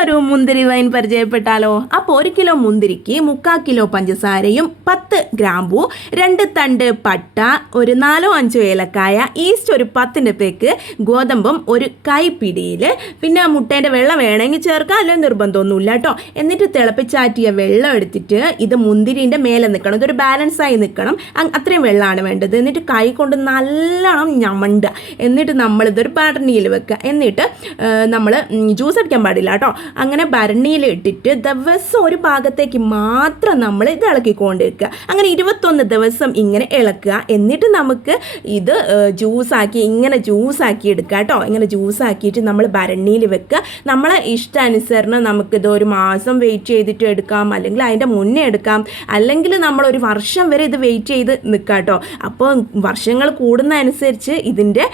ഇന്നൊരു മുന്തിരി വൈൻ പരിചയപ്പെട്ടാലോ? അപ്പോൾ ഒരു കിലോ മുന്തിരിക്ക് മുക്കാൽ കിലോ പഞ്ചസാരയും പത്ത് ഗ്രാമ്പു രണ്ട് തണ്ട് പട്ട ഒരു നാലോ അഞ്ചോ ഏലക്കായ ഈസ്റ്റ് ഒരു പത്തിന്റെ പേക്ക് ഗോതമ്പും ഒരു കൈപ്പിടിയിൽ പിന്നെ മുട്ടേന്റെ വെള്ളം വേണമെങ്കിൽ ചേർക്കാം അല്ലെങ്കിൽ നിർബന്ധമൊന്നുമില്ല കേട്ടോ. എന്നിട്ട് തിളപ്പിച്ചാറ്റിയ വെള്ളം എടുത്തിട്ട് ഇത് മുന്തിരിന്റെ മേലെ നിൽക്കണം. ഇതൊരു ബാലൻസ് ആയി നിൽക്കണം. അത്രയും വെള്ളമാണ് വേണ്ടത്. എന്നിട്ട് കൈ കൊണ്ട് നല്ലോണം ഞമണ്ട. എന്നിട്ട് നമ്മളിതൊരു പാട്ടണിയിൽ വെക്കുക. എന്നിട്ട് നമ്മൾ ജ്യൂസ് അടിക്കാൻ പാടില്ല കേട്ടോ. അങ്ങനെ ഭരണിയിൽ ഇട്ടിട്ട് ദിവസം ഒരു ഭാഗത്തേക്ക് മാത്രം നമ്മൾ ഇത് ഇളക്കിക്കൊണ്ടിരിക്കുക. അങ്ങനെ ഇരുപത്തൊന്ന് ദിവസം ഇങ്ങനെ ഇളക്കുക. എന്നിട്ട് നമുക്ക് ഇത് ജ്യൂസാക്കി ഇങ്ങനെ ജ്യൂസാക്കി എടുക്കുക കേട്ടോ. ഇങ്ങനെ ജ്യൂസാക്കിയിട്ട് നമ്മൾ ഭരണിയിൽ വെക്കുക. നമ്മളെ ഇഷ്ടാനുസരണം നമുക്കിത് ഒരു മാസം വെയിറ്റ് ചെയ്തിട്ട് എടുക്കാം. അല്ലെങ്കിൽ അതിന്റെ മുന്നേ എടുക്കാം. അല്ലെങ്കിൽ നമ്മൾ ഒരു വർഷം വരെ ഇത് വെയിറ്റ് ചെയ്ത് നിൽക്കാം കേട്ടോ. അപ്പോൾ വർഷങ്ങൾ കൂടുന്നതനുസരിച്ച് ഇതിന്റെ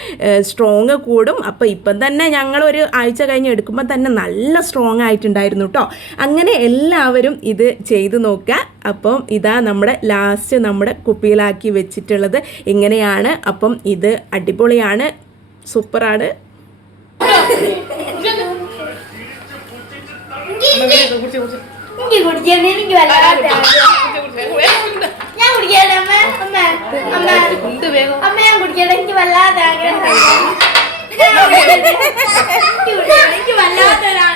സ്ട്രോങ് കൂടും. അപ്പോൾ ഇപ്പം തന്നെ ഞങ്ങൾ ഒരു ആഴ്ച കഴിഞ്ഞ് എടുക്കുമ്പോൾ തന്നെ നല്ല സ്ട്രോങ് ആയിട്ടുണ്ടായിരുന്നു കേട്ടോ അങ്ങനെ എല്ലാവരും ഇത് ചെയ്ത് നോക്കുക അപ്പം ഇതാ നമ്മുടെ ലാസ്റ്റ് നമ്മുടെ കുപ്പിയിലാക്കി വെച്ചിട്ടുള്ളത് ഇങ്ങനെയാണ്. അപ്പം ഇത് അടിപൊളിയാണ്. സൂപ്പറാണ് ഞാൻ കുടിക്കാൻ എനിക്ക് വല്ലാത്ത ആഗ്രഹം. ഞാൻ കുടിക്കട്ടെ അമ്മ അമ്മ അമ്മ അമ്മ ഞാൻ കുടിക്കട്ടെ എനിക്ക് വല്ലാതെ ആഗ്രഹം എനിക്ക്.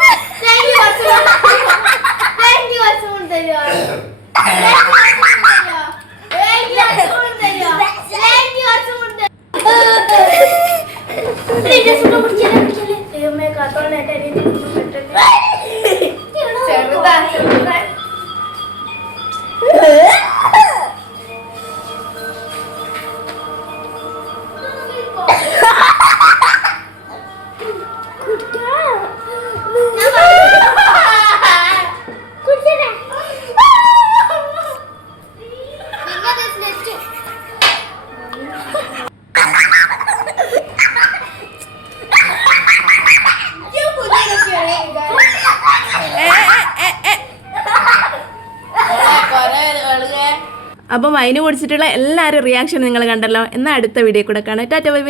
Ini dia sudah berjalan-jalan. Ayo, mereka tahu nanti appam wine കുടിച്ചിട്ടുള്ള എല്ലാവരും റിയാക്ഷൻ നിങ്ങൾ കണ്ടല്ലോ. എന്നാൽ അടുത്ത വീഡിയോ കൂടെ കാണാം. Tata bye bye.